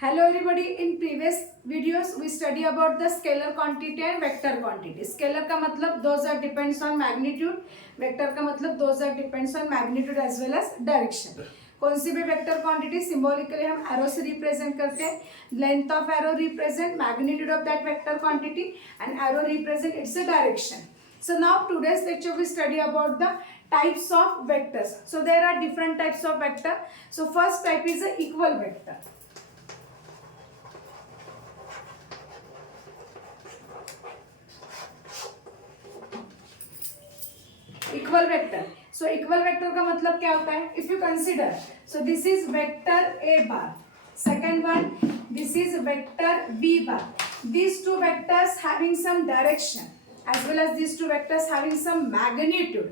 Hello everybody. In previous videos we study about the scalar quantity and vector quantity. Scalar का मतलब those are depends on magnitude. Vector का मतलब those are depends on magnitude as well as direction. कौन सी भी vector quantity symbolically हम arrow से represent करते हैं. Length of arrow represent magnitude of that vector quantity and arrow represent it's a direction. So now today's lecture we study about the types of vectors. So there are different types of vector. So first type is a equal vector. Equal vector. So equal vector का मतलब क्या होता है? If you consider, so this is vector A bar, second one this is vector B bar. These two vectors having some direction as well as these two vectors having some magnitude.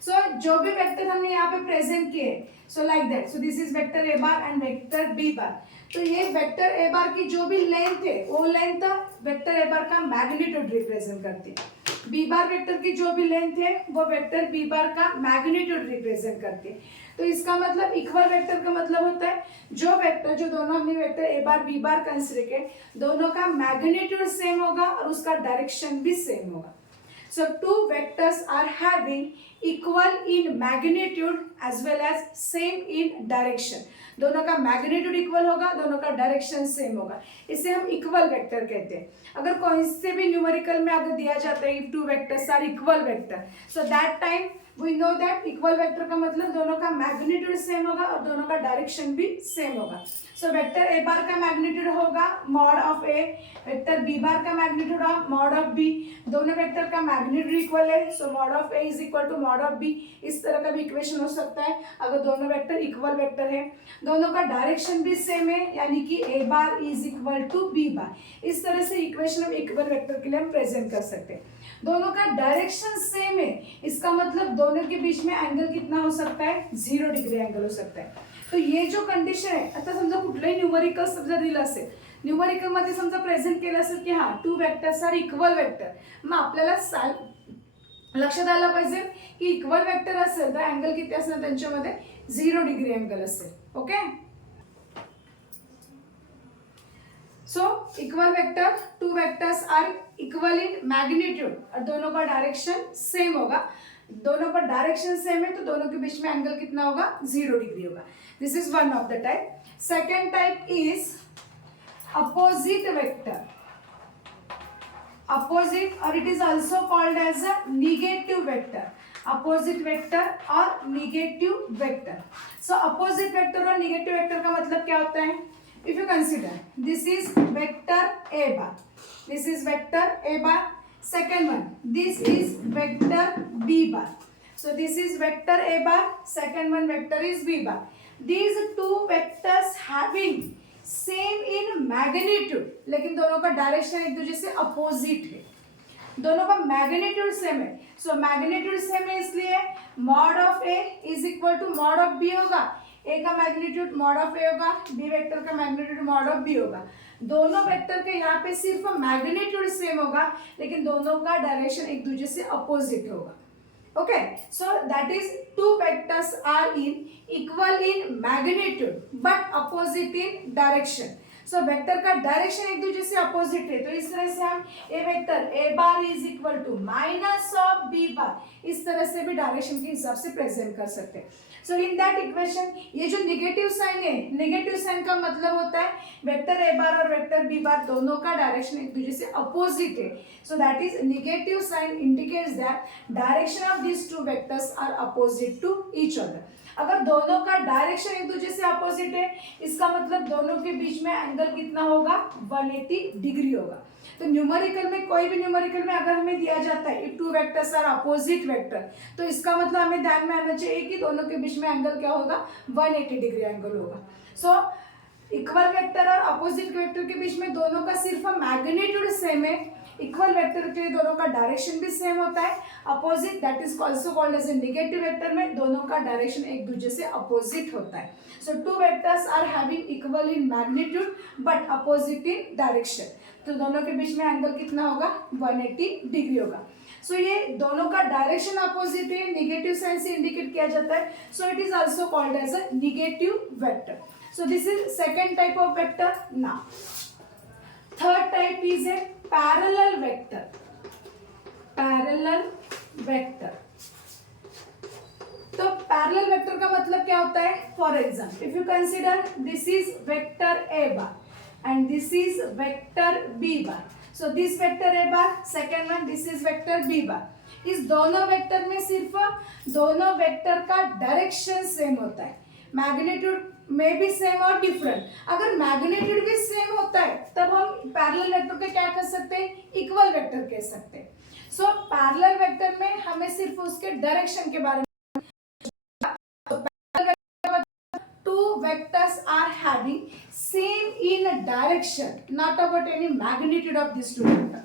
So जो भी vector हमने यहाँ पे present किए, so like that. So this is vector A bar and vector B bar. तो ये vector A बार की जो भी लेंथ है वो लेंथ वेक्टर ए बार का मैग्नीट्यूड रिप्रेजेंट करती है. बी बार वेक्टर की जो भी लेंथ है वो वेक्टर बी बार का मैग्नीट्यूड रिप्रेजेंट करती है. तो इसका मतलब इक्वल वेक्टर का मतलब होता है जो वेक्टर, जो दोनों हमने vector A bar B bar consider किए, दोनों का मैग्नीट्यूड सेम होगा और उसका डायरेक्शन भी सेम होगा. So two vectors are having equal in magnitude as well as same in direction. दोनों का मैग्नीट्यूड इक्वल होगा, दोनों का डायरेक्शन सेम होगा. इसे हम इक्वल वेक्टर कहते हैं. अगर कोई से भी न्यूमेरिकल में अगर दिया जाता है if two vectors are equal vector, so that time we know that equal vector का मतलब दोनों का मैग्नीट्यूड सेम होगा और दोनों का डायरेक्शन भी सेम होगा. सो वेक्टर ए बार का मैग्नीट्यूड होगा mod of A, vector B bar का magnitude of mod of B. दोनों वेक्टर का मैग्नीट्यूड इक्वल है, so mod of A is equal to mod of B. इस तरह का भी इक्वेशन हो सकता है अगर दोनों वेक्टर इक्वल वेक्टर है. दोनों का डायरेक्शन भी सेम है, यानी कि A bar is equal to B bar. इस तरह से इक्वेशन हम इक्वल वेक्टर के लिए हम प्रेजेंट कर सकते हैं. दोनों का डायरेक्शन सेम है, इसका मतलब दोनों के बीच में एंगल कितना हो सकता है? 0 डिग्री एंगल हो सकता है. तो ये जो कंडिशन आहे, आता समजा कुठलाही न्यूमरिकल समजा दिलं असेल, न्यूमरिकल मध्ये समजा प्रेझेंट केलं असेल की हा two vectors are equal vector, मग आपल्याला लक्षात आलं पाहिजे की इक्वल वेक्टर असेल तर अँगल किती असणार त्यांच्यामध्ये? 0 डिग्री अँगल असेल. Okay. So equal vector, two vectors are equal in magnitude और दोनों का डायरेक्शन सेम होगा. दोनों का डायरेक्शन सेम है तो दोनों के बीच में एंगल कितना होगा? 0 डिग्री होगा. This is one of the type. Second type is opposite vector. Opposite और it is also called as a negative vector. Opposite vector और negative vector. So opposite vector और निगेटिव वेक्टर का मतलब क्या होता है? If you consider, this is vector a bar, this is vector a bar. Second one, this is vector b bar. So this is vector a bar, second one vector is b bar. These two vectors having same in magnitude, लेकिन दोनों का direction एक दूसरे से opposite है. दोनों का magnitude same है. सो मैग्नीट्यूड सेम है इसलिए mod of A is equal to mod of B होगा. ए का मैग्नीट्यूड मॉड ऑफ ए होगा, बी वेक्टर का मैग्नीट्यूड मॉड ऑफ बी होगा. दोनों वेक्टर के यहाँ पे सिर्फ मैग्नीट्यूड सेम होगा लेकिन दोनों का डायरेक्शन एक दूसरे से अपोजिट होगा. Okay. So that is two vectors are in equal in magnitude but opposite in direction. So vector का डायरेक्शन एक दूसरे से अपोजिट है, तो इस तरह से हम A vector A bar is equal to minus of B bar, इस तरह से भी डायरेक्शन के हिसाब से प्रेजेंट कर सकते हैं. सो इन दैट इक्वेशन ये जो निगेटिव साइन है, निगेटिव साइन का मतलब होता है वेक्टर ए बार और वेक्टर बी बार दोनों का डायरेक्शन एक दूसरे से अपोजिट है. So that is negative sign indicates that direction of this two vectors are opposite to each other. अगर दोनों का डायरेक्शन एक दूसरे से अपोजिट है, इसका मतलब दोनों के बीच में एंगल कितना होगा? 180 डिग्री होगा. तो न्यूमेरिकल में, कोई भी न्यूमेरिकल में अगर हमें दिया जाता है if two vectors are opposite vector, तो इसका मतलब हमें ध्यान में आना चाहिए कि दोनों के बीच में एंगल क्या होगा? 180 डिग्री एंगल होगा. सो इक्वल वेक्टर और अपोजिट वेक्टर के बीच में दोनों का सिर्फ मैग्नीट्यूड सेम है. इक्वल वेक्टर के दोनों का डायरेक्शन भी सेम होता है. Opposite that is also called as a negative vector में दोनों का डायरेक्शन एक दूसरे से अपोजिट होता है. So two vectors are having equal in magnitude but opposite in direction. तो दोनों के बीच में एंगल कितना होगा? 180 डिग्री होगा. सो ये दोनों का डायरेक्शन अपोजिट है, निगेटिव साइन से इंडिकेट किया जाता है. So it is also called as a negative vector. So this is second type of vector. Now third type is a parallel vector. Parallel vector. तो पैरेलल वेक्टर का मतलब क्या होता है? For example if you consider this is vector A bar and this is vector B bar. So this vector A bar, second one this is vector B bar. इस दोनों vector में सिर्फ दोनों वेक्टर का डायरेक्शन सेम होता है. Magnitude में भी सेम और डिफरेंट. अगर मैग्नीट्यूड भी सेम होता है तब हम पैरेलल वेक्टर को क्या कर सकते हैं? इक्वल वेक्टर कह सकते हैं. सो पैरेलल वेक्टर में हमें सिर्फ उसके डायरेक्शन के बारे में, vectors are having same in direction, not about any magnitude of these two vector.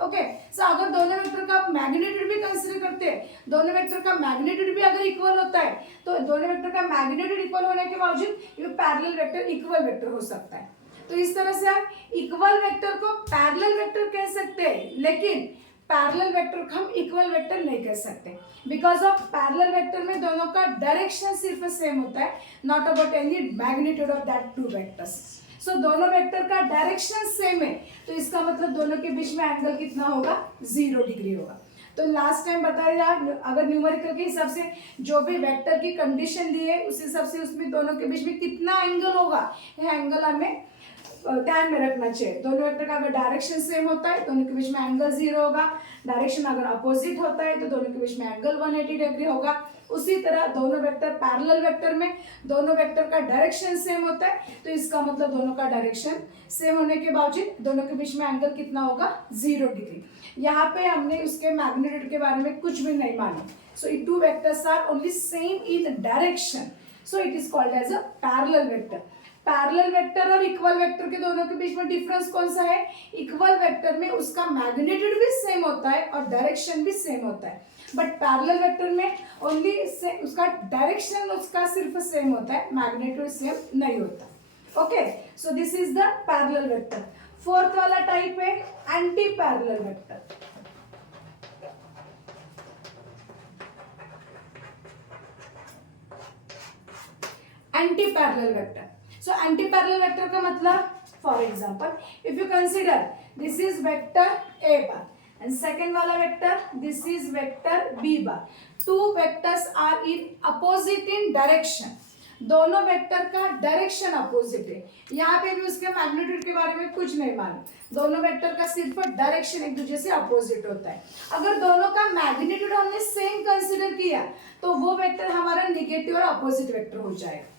Okay, so अगर दोनों वेक्टर का मैग्नीट्यूड भी कंसीडर करते हैं, दोनों वेक्टर का मैग्नीट्यूड भी अगर इक्वल होता है तो दोनों वेक्टर का मैग्नीट्यूड इक्वल होने के बावजूद ये पैरेलल वेक्टर इक्वल वेक्टर हो सकता है. तो इस तरह से आप इक्वल वेक्टर को पैरेलल वेक्टर कह सकते हैं, लेकिन पैरेलल वेक्टर को हम इक्वल वेक्टर नहीं कह सकते बिकॉज ऑफ पैरेलल वेक्टर में दोनों का डायरेक्शन सिर्फ सेम होता है, not about any magnitude of that two vectors. So दोनों वेक्टर का डायरेक्शन सेम है तो इसका मतलब दोनों के बीच में एंगल कितना होगा? 0 डिग्री होगा. तो लास्ट टाइम बताया, अगर न्यूमेरिकल के हिसाब से जो भी वेक्टर की कंडीशन दी है उस हिसाब से उसमें दोनों के बीच में कितना एंगल होगा, यह एंगल हमें ध्यान में रखना चाहिए. दोनों वेक्टर का अगर डायरेक्शन सेम होता है दोनों के बीच में एंगल 0 होगा. डायरेक्शन अगर अपोजिट होता है तो दोनों के बीच में एंगल 180 डिग्री होगा. उसी तरह दोनों वेक्टर पैरेलल वेक्टर में दोनों वेक्टर का डायरेक्शन सेम होता है तो इसका मतलब दोनों का डायरेक्शन सेम होने के बावजूद दोनों के बीच में एंगल कितना होगा? 0 डिग्री. यहाँ पे हमने उसके मैग्नीट्यूड के बारे में कुछ भी नहीं माना. So it two vectors are only same in direction, so it is called as a parallel vector. Parallel vector और इक्वल वेक्टर के दोनों के बीच में डिफरेंस कौन सा है? इक्वल वेक्टर में उसका मैग्नीट्यूड भी सेम होता है और डायरेक्शन भी सेम होता है, बट पैरेलल वेक्टर में ओनली उसका डायरेक्शन उसका सिर्फ सेम होता है, मैग्नीट्यूड सेम नहीं होता. Okay, so this is the parallel vector. Fourth वाला टाइप है anti parallel vector. Anti parallel vector. So anti parallel vector का मतलब, for example if you consider this is vector A bar and second वाला vector this is vector B bar. Two vectors are in opposite in direction. दोनों vector का direction opposite है. यहाँ पे भी उसके मैग्नीट्यूड के बारे में कुछ नहीं मालूम. दोनों वेक्टर का सिर्फ डायरेक्शन एक दूसरे से अपोजिट होता है. अगर दोनों का मैग्नीट्यूड हमने सेम कंसीडर किया तो वो वेक्टर हमारा निगेटिव और अपोजिट वेक्टर हो जाएगा.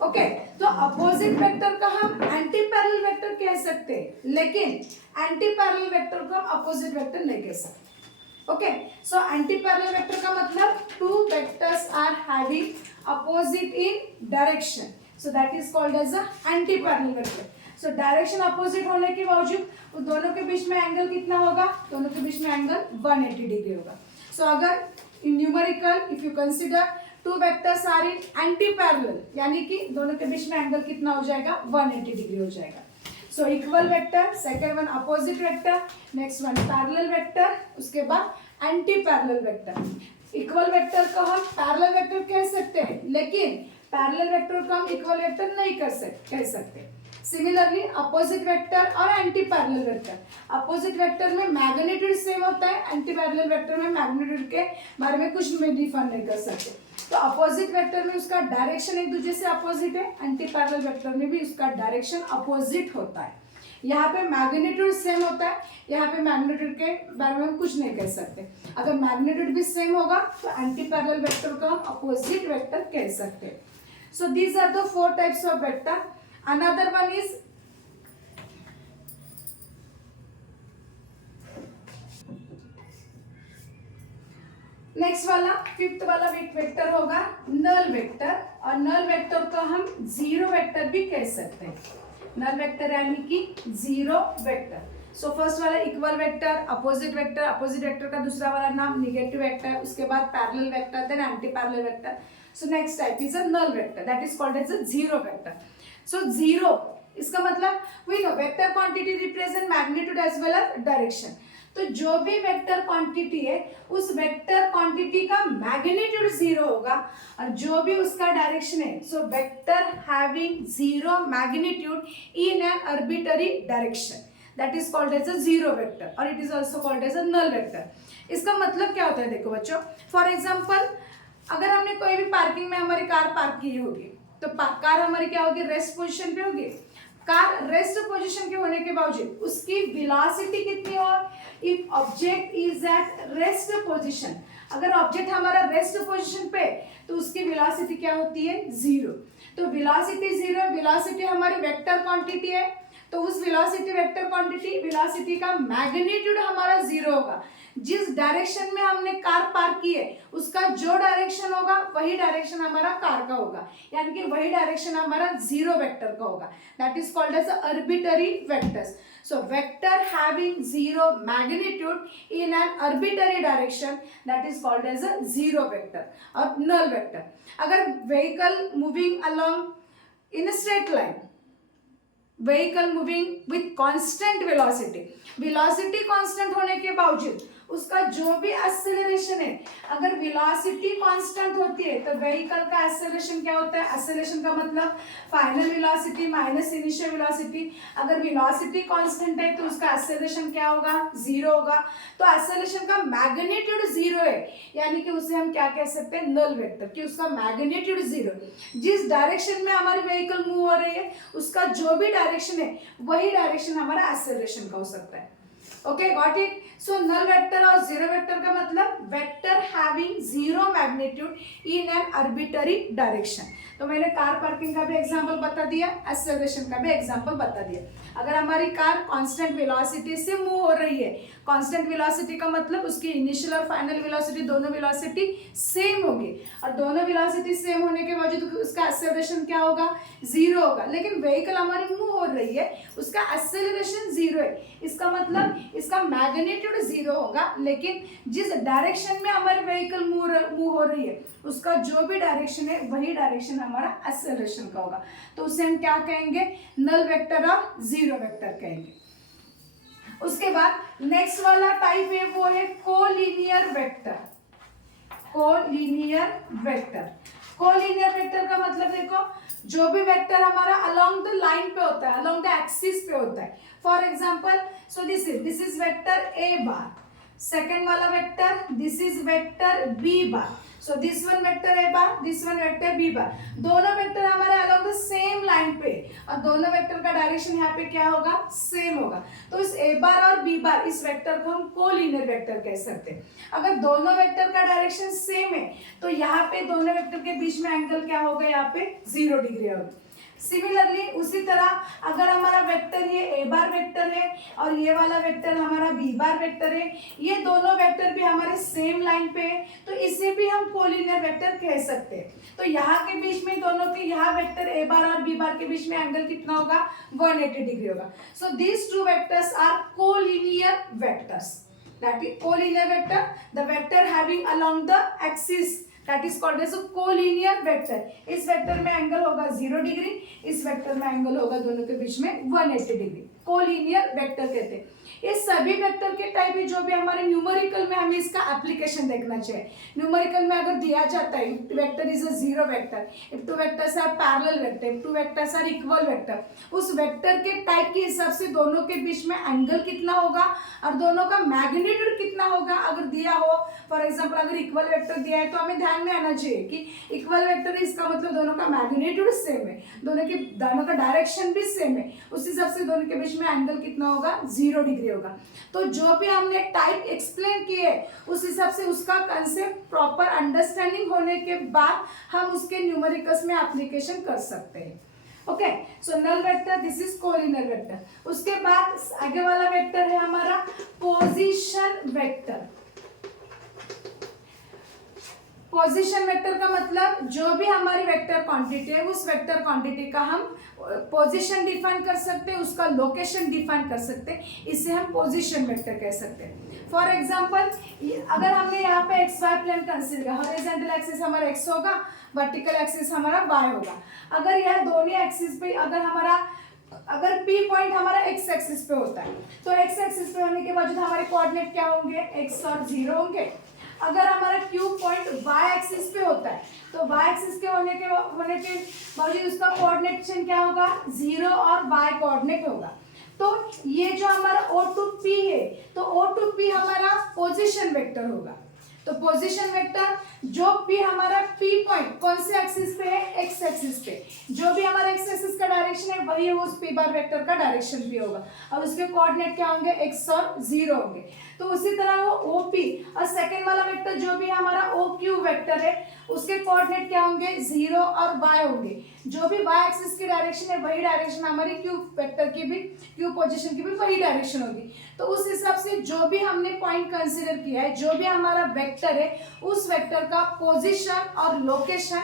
ओके, तो अपोजिट वेक्टर का हम एंटी पैरेलल वेक्टर कह सकते हैं, लेकिन एंटी पैरेलल वेक्टर को हम अपोजिट वेक्टर नहीं कह सकते. Okay, so anti parallel vector का मतलब two vectors are having opposite in direction, so that is called as a anti parallel vector. So direction opposite होने के बावजूद दोनों के बीच में एंगल कितना होगा? दोनों के बीच में एंगल 180 डिग्री होगा. सो अगर in numerical if you consider two vectors are in anti parallel, यानी कि दोनों के बीच में एंगल कितना हो जाएगा? 180 डिग्री हो जाएगा. सो equal vector, second one opposite vector, next one parallel vector, उसके बाद anti parallel vector. Equal vector को हम पैरेलल वेक्टर कह सकते हैं, लेकिन पैरेलल वेक्टर को हम इक्वल वेक्टर नहीं कह सकते. सिमिलरली अपोजिट वेक्टर और anti parallel vector. Opposite vector में मैग्नीट्यूड सेम होता है, एंटी पैरेलल वेक्टर में मैग्नीट्यूड के बारे में कुछ भी डिफाइन नहीं कर सकते. तो अपोजिट वेक्टर में उसका डायरेक्शन एक दूसरे से अपोजिट है, एंटी पैरेलल वेक्टर में भी उसका डायरेक्शन अपोजिट होता है. यहाँ पे मैग्नीट्यूड सेम होता है, यहाँ पे मैग्नीट्यूड के बारे में हम कुछ नहीं कह सकते. अगर मैग्नीट्यूड भी सेम होगा तो एंटी पैरेलल वेक्टर को हम अपोजिट वेक्टर कह सकते हैं. So these are the 4 types of vector. Another one is next वाला फिफ्थ वाला वेक्टर होगा नल वेक्टर. और नल वेक्टर को हम जीरो वेक्टर भी कह सकते हैं. नल वेक्टर यानी कि जीरो वेक्टर. सो फर्स्ट वाला equal vector, opposite vector, opposite vector का दूसरा वाला नाम निगेटिव वेक्टर, उसके बाद parallel vector, then anti parallel vector. So next type is a null vector, that is called as a zero vector. So zero इसका मतलब we know vector quantity represent magnitude as well as direction. तो जो भी vector quantity है उस vector quantity का magnitude zero होगा और जो भी उसका डायरेक्शन है, so vector having zero magnitude in an arbitrary direction, that is called as a zero vector और it is also called as a null vector. इसका मतलब क्या होता है, देखो बच्चों, फॉर एग्जाम्पल अगर हमने कोई भी पार्किंग में हमारी कार पार्क की होगी तो कार हमारी क्या होगी, रेस्ट पोजीशन पे होगी। कार रेस्ट पोजीशन के होने के बावजूद उसकी वेलोसिटी कितनी हो, if object is at rest position, अगर ऑब्जेक्ट हमारा रेस्ट पोजीशन पे तो उसकी वेलोसिटी क्या होती है, जीरो। तो वेलोसिटी जीरो, वेलोसिटी हमारी वेक्टर क्वांटिटी है, तो उस वेलोसिटी वेक्टर क्वांटिटी वेलोसिटी का मैग्नीट्यूड हमारा जीरो होगा। जिस डायरेक्शन में हमने कार पार्क की है उसका जो डायरेक्शन होगा वही डायरेक्शन हमारा कार का होगा, यानी कि वही डायरेक्शन हमारा जीरो वेक्टर का होगा, that is called as arbitrary vectors. So vector having zero magnitude in an arbitrary direction, that is called as a zero vector और नल वेक्टर। अगर vehicle moving along in straight line, vehicle moving with constant velocity, velocity constant होने के बावजूद उसका जो भी acceleration है, अगर वेलोसिटी कांस्टेंट होती है तो व्हीकल का एक्सेलरेशन क्या होता है, एक्सेलरेशन का मतलब final velocity minus initial velocity. अगर वेलोसिटी कांस्टेंट है तो उसका एक्सेलरेशन क्या होगा, जीरो होगा। तो एक्सेलरेशन का मैग्नीट्यूड जीरो है, यानी कि उसे हम क्या कह सकते हैं, नल वेक्टर, कि उसका मैग्नीट्यूड जीरो। जिस डायरेक्शन में हमारी व्हीकल मूव हो रही है उसका जो भी डायरेक्शन है वही डायरेक्शन हमारा एक्सेलरेशन का हो सकता है। Okay, got it. So null vector और जीरो वेक्टर का मतलब vector having zero magnitude in an arbitrary direction. तो मैंने कार पार्किंग का भी एग्जांपल बता दिया, एक्सेलरेशन का भी एग्जांपल बता दिया। अगर हमारी कार कांस्टेंट वेलोसिटी से मूव हो रही है, कांस्टेंट वेलोसिटी का मतलब उसकी इनिशियल और फाइनल वेलोसिटी दोनों वेलोसिटी सेम होगी, और दोनों वेलोसिटी सेम होने के बावजूद उसका एक्सेलरेशन क्या होगा, जीरो होगा। लेकिन व्हीकल हमारी मूव हो रही है उसका एक्सेलरेशन जीरो है, इसका मतलब इसका मैग्नीट्यूड जीरो होगा, लेकिन जिस डायरेक्शन में हमारी व्हीकल मूव हो रही है उसका जो भी डायरेक्शन है वही डायरेक्शन हमारा एक्सेलरेशन का होगा। तो उसे हम क्या कहेंगे, नल वेक्टर और जीरो वेक्टर कहेंगे। उसके बाद नेक्स्ट वाला टाइप है वो है collinear vector. Collinear vector, collinear vector का मतलब देखो, जो भी वेक्टर हमारा अलोंग द लाइन पे होता है, अलोंग द एक्सिस पे होता है। For example, so this is vector A bar, second वाला vector this is vector B bar, so this one vector A bar, this one vector B bar. दोनों vector हमारे along the same line पे और दोनों vector का direction यहाँ पे क्या होगा, सेम होगा। तो इस ए बार और बी बार इस वेक्टर को हम कोलिनियर वेक्टर कह सकते हैं। अगर दोनों वेक्टर का डायरेक्शन सेम है तो यहाँ पे दोनों वेक्टर के बीच में एंगल क्या होगा, यहाँ पे 0 डिग्री होगा। सिमिलरली उसी तरह अगर हमारा वेक्टर ये ए बार वेक्टर है और ये वाला वेक्टर हमारा बी बार वेक्टर है, ये दोनों वेक्टर भी हमारे सेम लाइन पे है, तो इसे भी हम कोलिनियर वेक्टर कह सकते हैं। तो यहाँ के बीच में दोनों के, यहाँ वेक्टर ए बार और बी बार के बीच में एंगल कितना होगा, 180 डिग्री होगा। So these two vectors are collinear vectors, that is collinear vector, the vector having along the axis, that is called as a collinear vector। इस vector में angle होगा 0 डिग्री, इस वेक्टर में एंगल होगा दोनों के बीच में 180 डिग्री, कोलिनियर वेक्टर कहते हैं। ये सभी वेक्टर के टाइप है जो भी हमारे न्यूमेरिकल में हमें इसका एप्लीकेशन देखना चाहिए। न्यूमेरिकल में अगर दिया जाता है vector is a zero vector, if two vectors are parallel vector, if two vectors are equal vector, उस वेक्टर के टाइप के हिसाब से दोनों के बीच में एंगल कितना होगा और दोनों का मैग्नीट्यूड कितना होगा अगर दिया हो। फॉर एग्जाम्पल अगर इक्वल वेक्टर दिया है तो हमें ध्यान में आना चाहिए कि इक्वल वेक्टर है, इसका मतलब दोनों का मैग्नीट्यूड सेम है, दोनों का डायरेक्शन भी सेम है, उस हिसाब से दोनों के बीच में एंगल कितना होगा, 0 डिग्री होगा। तो जो भी हमने टाइप एक्सप्लेन किए उस हिसाब से उसका कंसेप्ट प्रॉपर अंडरस्टैंडिंग होने के बाद हम उसके न्यूमेरिकल्स में एप्लीकेशन कर सकते हैं। Okay, so null vector, this is collinear vector. उसके बाद आगे वाला वेक्टर है हमारा पोजीशन वेक्टर। पोजीशन वेक्टर का मतलब जो भी हमारी वेक्टर क्वांटिटी है उस वेक्टर क्वांटिटी का हम पोजीशन डिफाइन कर सकते हैं, उसका लोकेशन डिफाइन कर सकते हैं, इसे हम पोजीशन वेक्टर कह सकते हैं। फॉर एग्जांपल अगर हमने यहाँ पे एक्स वाई प्लेन कंसीडर किया, हॉरिजॉन्टल एक्सिस हमारा एक्स होगा, वर्टिकल एक्सिस हमारा वाई होगा। अगर यह दोनों एक्सिस पे अगर हमारा अगर P पॉइंट हमारा x एक्सिस पे होता है तो x एक्सिस पे होने के बावजूद हमारे कोऑर्डिनेट क्या होंगे, x और 0 होंगे। अगर हमारा Q पॉइंट y एक्सिस पे होता है तो y एक्सिस के होने के बावजूद उसका कोऑर्डिनेशन क्या होगा, 0 और y कोऑर्डिनेट होगा। तो ये जो हमारा O टू P है तो O टू P हमारा पोजीशन वेक्टर होगा। तो पोजीशन वेक्टर जो P हमारा P पॉइंट कौन से एक्सिस पे है, x एक्सिस पे, जो भी हमारा x एक्सिस का डायरेक्शन है वही उस P बार वेक्टर का डायरेक्शन भी होगा और उसके कोऑर्डिनेट क्या होंगे, x और 0 होंगे। तो उसी तरह वो OP और सेकंड वाला वेक्टर जो भी हमारा OQ वेक्टर है उसके कोऑर्डिनेट क्या होंगे, 0 और y होंगे। जो भी y एक्सिस की डायरेक्शन है वही डायरेक्शन हमारी Q वेक्टर की भी, Q पोजीशन की भी वही डायरेक्शन होगी। तो उस हिसाब से जो भी हमने पॉइंट कंसीडर किया है, जो भी हमारा वेक्टर है उस वेक्टर का पोजीशन और लोकेशन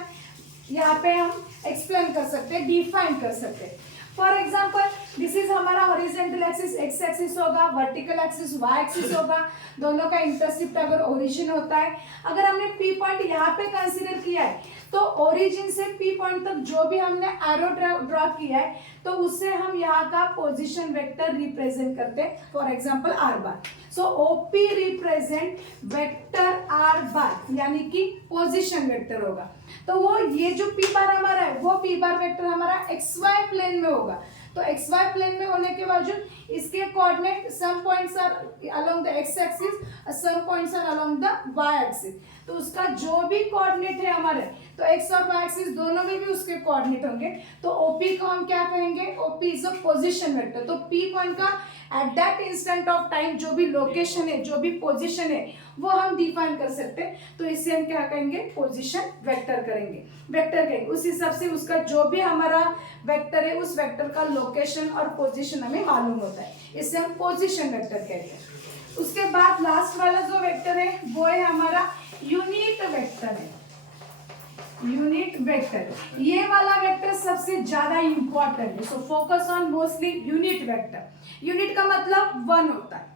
यहाँ पे हम एक्सप्लेन कर सकते हैं, डिफाइन कर सकते हैं। फॉर एग्जाम्पल दिस इज हमारा हॉरिजॉन्टल एक्सिस x एक्सिस होगा, वर्टिकल एक्सिस y एक्सिस होगा, दोनों का इंटरसेप्ट अगर ओरिजिन होता है। अगर हमने P पॉइंट यहाँ पे कंसीडर किया है तो ओरिजिन से P पॉइंट तक जो भी हमने एरो ड्रॉ किया है तो उससे हम यहाँ का पोजीशन वेक्टर रिप्रेजेंट करते हैं, for example r bar. So OP represent vector r बार यानी कि पोजीशन वेक्टर होगा। तो वो ये जो P बार हमारा है वो P बार वेक्टर हमारा XY प्लेन में होगा। तो XY प्लेन में होने के बावजूद इसके coordinate some points are along the x axis, some points are along the y axis. तो उसका जो भी कोऑर्डिनेट है हमारे, तो x और y एक्सिस दोनों में भी उसके कोऑर्डिनेट होंगे। तो OP को हम क्या कहेंगे, OP is a position vector. तो P पॉइंट का at that instant of time जो भी लोकेशन है, जो भी पोजीशन है वो हम डिफाइन कर सकते हैं। तो इसे हम क्या कहेंगे, पोजीशन वेक्टर करेंगे, वेक्टर कहेंगे। उस हिसाब से उसका जो भी हमारा वेक्टर है उस वेक्टर का लोकेशन और पोजीशन हमें मालूम होता है, इसे हम पोजीशन वेक्टर कहते हैं। उसके बाद लास्ट वाला जो वेक्टर है वो है हमारा यूनिट वेक्टर है, यूनिट वेक्टर। ये वाला वेक्टर सबसे ज्यादा इंपॉर्टेंट है। So focus on mostly unit vector. Unit का मतलब 1 होता है।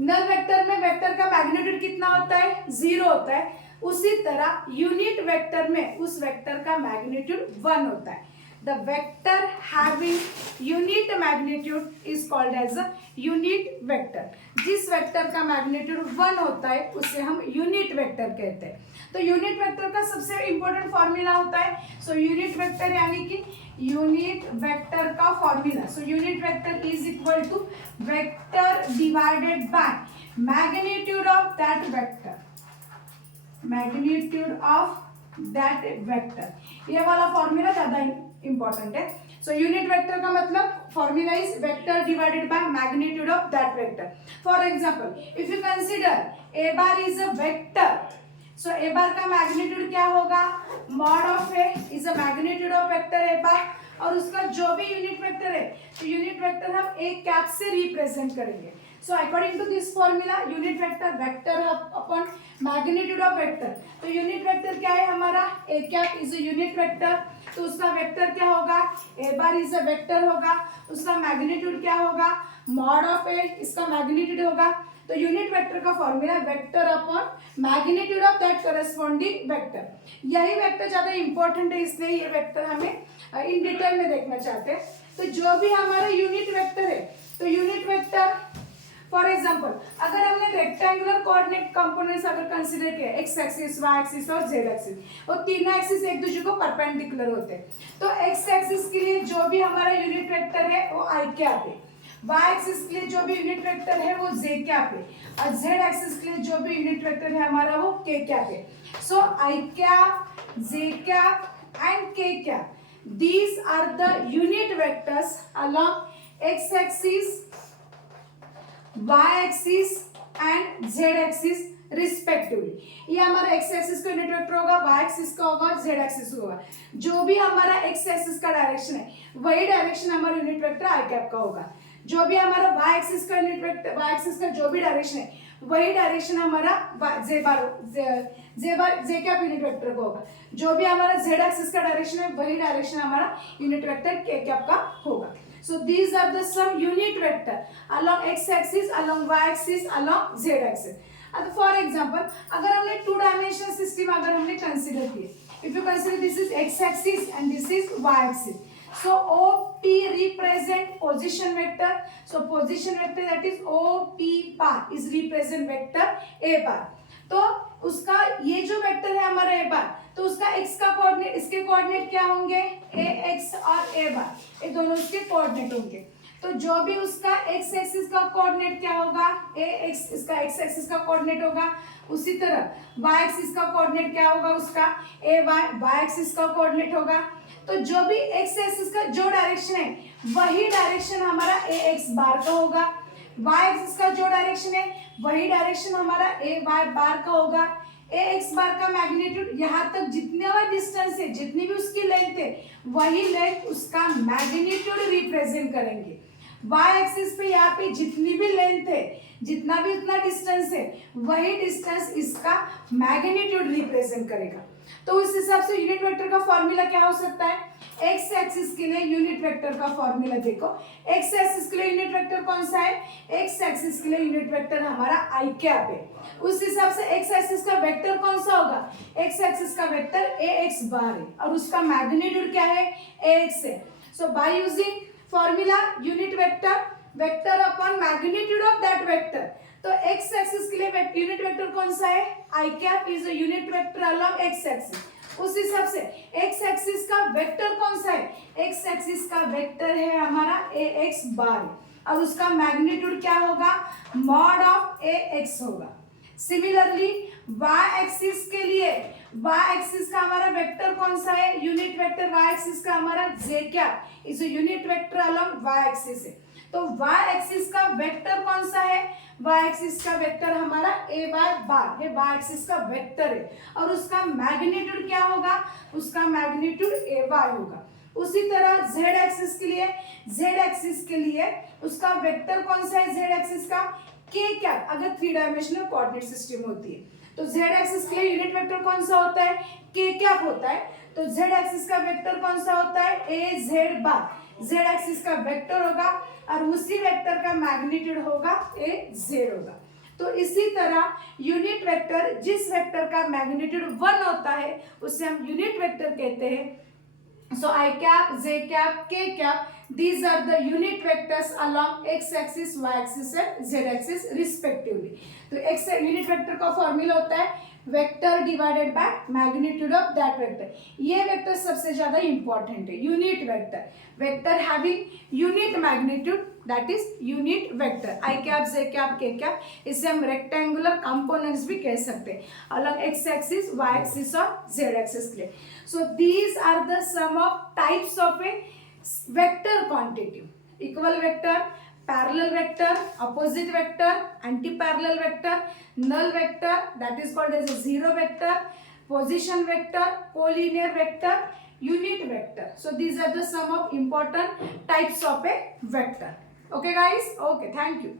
नल वेक्टर में वेक्टर का मैग्नीट्यूड कितना होता है, 0 होता है। उसी तरह यूनिट वेक्टर में उस वेक्टर का मैग्नीट्यूड 1 होता है। The vector having unit magnitude is called as a unit vector. जिस वेक्टर का मैग्नीट्यूड 1 होता है उसे हम यूनिट वेक्टर कहते हैं। तो यूनिट वेक्टर का सबसे इंपॉर्टेंट फॉर्मूला होता है, सो यूनिट वेक्टर यानी कि यूनिट वेक्टर का formula, so unit vector is equal to vector divided by magnitude of that vector, magnitude of that vector. ये वाला फॉर्मूला ज्यादा इंपॉर्टेंट है। सो यूनिट वेक्टर का मतलब formula is vector divided by magnitude of that vector. For example if you consider A bar is a vector, so A bar का magnitude क्या होगा, mod of A is a magnitude of vector A bar, और उसका जो भी unit vector है तो unit vector हम ए कैप से रिप्रेजेंट करेंगे। So according to this formula unit vector, vector upon magnitude of vector. तो यूनिट वेक्टर क्या है हमारा, A cap is a unit vector. तो उसका वेक्टर क्या होगा, ए बार इज अ वेक्टर होगा, उसका मैग्नीट्यूड क्या होगा, मॉड ऑफ ए, इसका मैग्नीट्यूड होगा। तो यूनिट वेक्टर का formula vector upon magnitude of that corresponding vector. यही वेक्टर ज्यादा इंपॉर्टेंट है, इसलिए ये वेक्टर हमें इन डिटेल में देखना चाहते हैं। तो जो भी हमारा यूनिट वेक्टर है, तो यूनिट वेक्टर फॉर एग्जांपल अगर हमने रेक्टेंगुलर कोऑर्डिनेट कंपोनेंट्स अगर कंसीडर किया, एक्स एक्सिस, वाई एक्सिस और जेड एक्सिस, और तीनों एक्सिस एक दूसरे को परपेंडिकुलर होते हैं। तो एक्स एक्सिस के लिए जो भी हमारा यूनिट वेक्टर है वो आई कैप है, वाई एक्सिस के लिए जो भी यूनिट वेक्टर है वो जे कैप है, और जेड एक्सिस के लिए जो भी यूनिट वेक्टर है हमारा वो के कैप है। सो आई कैप, जे कैप एंड के cap, these are the unit vectors along x axis, y axis and z axis respectively. ये हमारा x एक्सिस का यूनिट वेक्टर होगा, y एक्सिस का होगा और z एक्सिस का होगा। जो भी हमारा x एक्सिस का डायरेक्शन है वही डायरेक्शन हमारा यूनिट वेक्टर आई कैप का होगा। जो भी हमारा y एक्सिस का यूनिट वेक्टर, y एक्सिस का जो भी डायरेक्शन है वही डायरेक्शन हमारा जे कैप यूनिट वेक्टर का होगा। जो भी हमारा z एक्सिस का डायरेक्शन है वही डायरेक्शन हमारा यूनिट वेक्टर के कैप का होगा। So these are the some unit vector along x axis, along y axis, along z axis. For example, अगर हमने 2 dimensional system अगर हमने consider किए, if you consider this is x axis and this is y axis, So OP represent position vector. So position vector that is OP bar is represent vector A bar. तो उसका ये जो vector है हमारा ए बार, तो उसका x का coordinate, इसके कोऑर्डिनेट क्या होंगे, ए एक्स और ए बार, ये दोनों उसके कोऑर्डिनेट होंगे। तो जो भी उसका x एक्सिस का कोऑर्डिनेट क्या होगा, ए एक्स, इसका x एक्सिस का कोऑर्डिनेट होगा। उसी तरह y एक्सिस का कोऑर्डिनेट क्या होगा, उसका ए y एक्सिस का कोऑर्डिनेट होगा। तो जो भी x एक्सिस का जो डायरेक्शन है वही डायरेक्शन हमारा ए एक्स बार का होगा। y एक्सिस का जो डायरेक्शन है वही डायरेक्शन हमारा ए वाई बार का होगा। ए एक्स बार का मैग्नीट्यूड यहाँ तक जितने भी डिस्टेंस है, जितनी भी उसकी लेंथ है, वही लेंथ उसका मैग्नीट्यूड रिप्रेजेंट करेंगे। y एक्सिस पे यहाँ पे जितनी भी लेंथ है, जितना भी उतना डिस्टेंस है, वही डिस्टेंस इसका मैग्नीट्यूड रिप्रेजेंट करेगा। तो इस हिसाब से यूनिट वेक्टर का फॉर्मूला क्या हो सकता है, एक्स एक्सिस के लिए यूनिट वेक्टर का फॉर्मूला देखो। एक्स एक्सिस के लिए यूनिट वेक्टर कौन सा है, एक्स एक्सिस के लिए यूनिट वेक्टर हमारा आई कैप है। उस हिसाब से एक्स एक्सिस का वेक्टर कौन सा होगा, एक्स एक्सिस का वेक्टर ए एक्स बार है और उसका मैग्नीट्यूड क्या है, ए एक्स है। So by using formula unit vector, vector upon magnitude of that vector, तो एक्स एक्सिस के लिए यूनिट वेक्टर कौन सा है, I cap is a unit vector along X axis. उस हिसाब से एक्स एक्सिस का वेक्टर कौन सा है, एक्स एक्सिस का वेक्टर है हमारा ए एक्स बार और उसका मैग्नीट्यूड क्या होगा, मॉड ऑफ ए एक्स होगा। सिमिलरली वाई एक्सिस के लिए, वाई एक्सिस का हमारा वेक्टर कौन सा है, यूनिट वेक्टर वाई एक्सिस का हमारा J cap is unit vector along Y axis है। तो वाई एक्सिस का वेक्टर कौन सा है, वाई एक्सिस का वेक्टर हमारा ए वाई बार, ये वाई एक्सिस का वेक्टर है और उसका मैग्नीट्यूड क्या होगा, उसका मैग्नीट्यूड ए वाई होगा। उसी तरह जेड एक्सिस के लिए, जेड एक्सिस के लिए उसका वेक्टर कौन सा है, जेड एक्सिस का के कैप, अगर 3 डायमेंशनल कोऑर्डिनेट सिस्टम होती है तो जेड एक्सिस के लिए यूनिट वेक्टर कौन सा होता है, के कैप होता है। तो जेड एक्सिस का वेक्टर कौन सा होता है, ए जेड बार, जेड एक्सिस का वेक्टर होगा और उसी वेक्टर का मैग्नीट्यूड होगा ए जेड होगा। तो इसी तरह यूनिट वेक्टर, जिस वेक्टर का मैग्नीट्यूड 1 होता है उसे हम यूनिट वेक्टर कहते हैं। So I cap, j cap, k cap, these are the unit vectors along x axis, y axis and z axis respectively. तो x यूनिट वेक्टर का फॉर्मूला होता है vector divided by magnitude of that vector. ये vector सबसे ज्यादा important है, unit vector, vector having unit magnitude that is unit vector. I cap, J cap, K cap, इसे हम रेक्टेंगुलर कंपोनेंट्स भी कह सकते हैं अलग एक्स एक्सिस, वाई एक्सिस और जेड एक्सिस के लिए। So these are the some of types of A vector quantity, equal vector, parallel vector, opposite vector, anti-parallel vector, null vector that is called as a zero vector, position vector, collinear vector, unit vector. So these are the some of important types of a vector. Okay guys, okay, thank you.